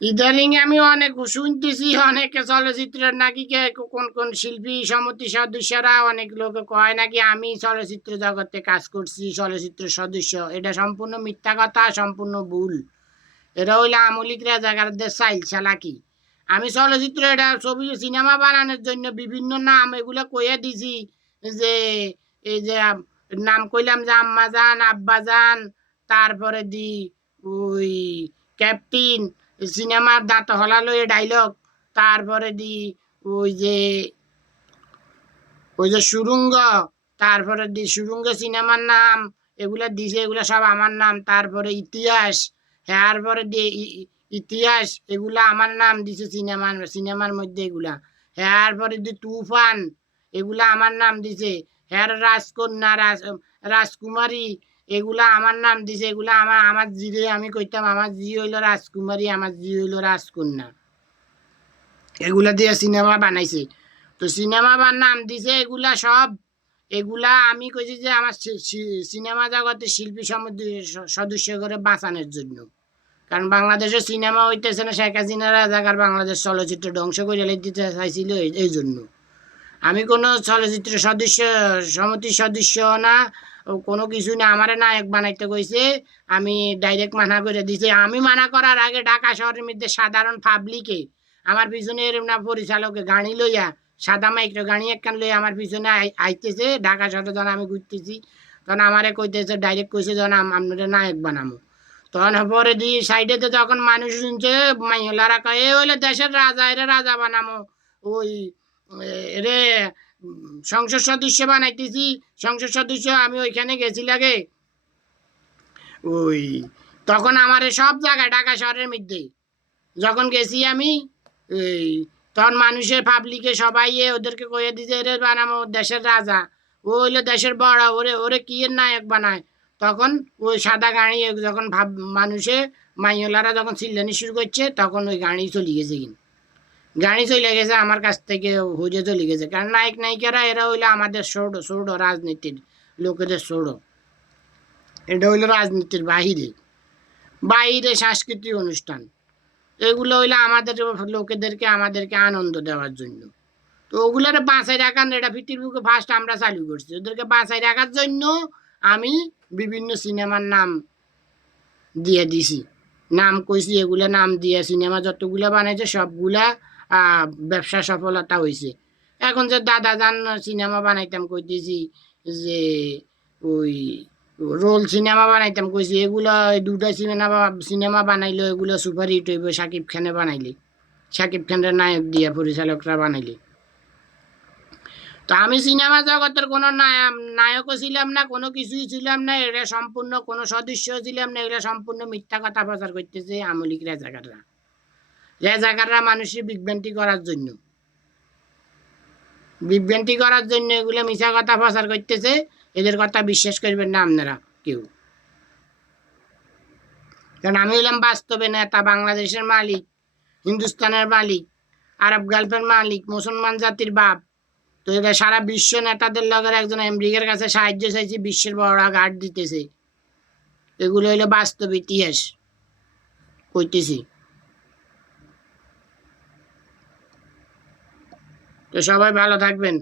ইদানিং আমি অনেক শুনতেছি অনেকে চলচ্চিত্রের নাকি কোন কোন শিল্পী সমিতি সদস্যরা অনেক লোকে কয় নাকি আমি চলচ্চিত্র জগতে কাজ করছি চলচ্চিত্র সদস্য। এটা সম্পূর্ণ মিথ্যা কথা, সম্পূর্ণ ভুল। এটা হইলো আমলিক রাজাকারদের চাইল চালাকি। আমি চলচ্চিত্র এটা ছবি সিনেমা বানানোর জন্য বিভিন্ন নাম এগুলো কইয়া দিছি। যে এই যে নাম কইলাম যে আম্মাজান আব্বাজান, তারপরে দি ওই ক্যাপ্টেন, সিনেমার দাঁত হলালো এ ডাইলগ, তারপরে দি ওই যে সুরঙ্গ, তারপরে দি সুরঙ্গ সিনেমার নাম এগুলা দিছে, এগুলা সব আমার নাম। তারপরে ইতিহাস, তারপরে দিয়ে ইতিহাস এগুলা আমার নাম দিছে সিনেমার সিনেমার মধ্যে এগুলা। তারপরে দি তুফান এগুলা আমার নাম দিছে। হ্যার রাজকন্যা রাজকুমারী এগুলা আমার নাম দিছে। এগুলা আমার আমার জিরে আমি কইতাম আমার জি হইল রাজকুমারী, আমার জি হইল রাজকন্যা। এগুলা দিয়ে সিনেমা বানাইছে। তো সিনেমা নাম দিছে এগুলা সব। এগুলা আমি কইছি যে আমার সিনেমা জগতের শিল্পী সমিতি সদস্য করে বাঁচানোর জন্য। কারণ বাংলাদেশের সিনেমা হইতেছে না, শেখ হাসিনারা জায়গার বাংলাদেশ চলচ্চিত্র ধ্বংস করে দিতে চাইছিল এই জন্য। আমি কোনো চলচ্চিত্র সদস্য সমিতির সদস্য না, কোনো কিছু না। আমারে নায়ক বানাইতে কইছে, আমি ডাইরেক্ট মানা করে দিছি। আমি মানা করার আগে ঢাকা শহরের মধ্যে সাধারণ পাবলিকে আমার পিছনে এরম না পরিচালকে গাড়ি লইয়া সাদা মাইক্রো গাড়ি একখান লইয়া আমার পিছনে আইতেছে ঢাকা শহরে। যখন আমি ঘুরতেছি তখন আমারে কইতেছে, ডাইরেক্ট কইছে যখন আপনাদের নায়ক বানামো। তখন পরে দিয়ে সাইডেতে যখন মানুষ শুনছে মাইলারা কয় এ হইলে দেশের রাজা, এরে রাজা বানামো। ওই রে সংসদ সদস্য বানাইতেছি, সংসদ সদস্য আমি ওইখানে গেছি লাগে ওই তখন আমার সব জায়গায় ঢাকা শহরের মধ্যে যখন গেছি আমি এই তখন মানুষের পাবলিকে সবাই ওদেরকে কয়ে দিছে এরে বানামো দেশের রাজা, ও হইলো দেশের বড়, ওরে ওরে কি এর নায়ক বানায়। তখন ওই সাদা গাড়ি যখন মানুষে মাইওলারা যখন চিল্লানি শুরু করছে তখন ওই গাড়ি চলে গেছে। কিন্তু গাড়ি চলে গেছে আমার কাছ থেকে, হুজে চলে গেছে। কারণ নায়ক নায়িকারা এরা হইলো আমাদের ষোড়ো ষোড়ো রাজনীতির লোকেদের ষোড়ো। এটা হইলো রাজনীতির বাহিরে বাইরে সাংস্কৃতিক অনুষ্ঠান। এগুলো হইলো আমাদের লোকেদেরকে আমাদেরকে আনন্দ দেওয়ার জন্য। তো ওগুলোর বাঁচাই রাখার এটা পৃথিবীর বুকে ফার্স্ট আমরা চালু করছি। ওদেরকে বাঁচাই রাখার জন্য আমি বিভিন্ন সিনেমার নাম দিয়ে দিছি, নাম কইছি। এগুলা নাম দিয়ে সিনেমা যতগুলা বানাইছে সবগুলা ব্যবসা সফলতা হয়েছে। এখন যে দাদা যান সিনেমা বানাইতাম কইতেছি, যে ওই রোল সিনেমা বানাইতাম কইছি, এগুলা দুটা সিনেমা বানাইলো, এগুলো সুপার হিট হইব শাকিব খানে বানাইলে, শাকিব খানের নায়ক দিয়া পরিচালকরা বানাইলে। তো আমি সিনেমা জগতের কোনো নায়কও ছিলাম না, কোনো কিছুই ছিলাম না। এটা সম্পূর্ণ কোনো সদস্য ছিলাম না। এটা সম্পূর্ণ মিথ্যা কথা প্রচার করতেছে আমলিক রেজাকাররা। রেজাকাররা মানুষের বিভ্রান্তি করার জন্য, বিভ্রান্তি করার জন্য এগুলো মিথ্যা কথা প্রচার করতেছে। এদের কথা বিশ্বাস করবেন না আপনারা কেউ। কারণ আমি হইলাম বাস্তবে নেতা, বাংলাদেশের মালিক, হিন্দুস্তানের মালিক, আরব গাল্পের মালিক, মুসলমান জাতির বাপ। তো এটা সারা বিশ্ব নেতাদের লগের একজন আমেরিকার কাছে সাহায্য চাইছি, বিশ্বের বড়রা গার্ড দিতেছে। এগুলো হইলো বাস্তব ইতিহাস কইতেছি। তো সবাই ভালো থাকবেন।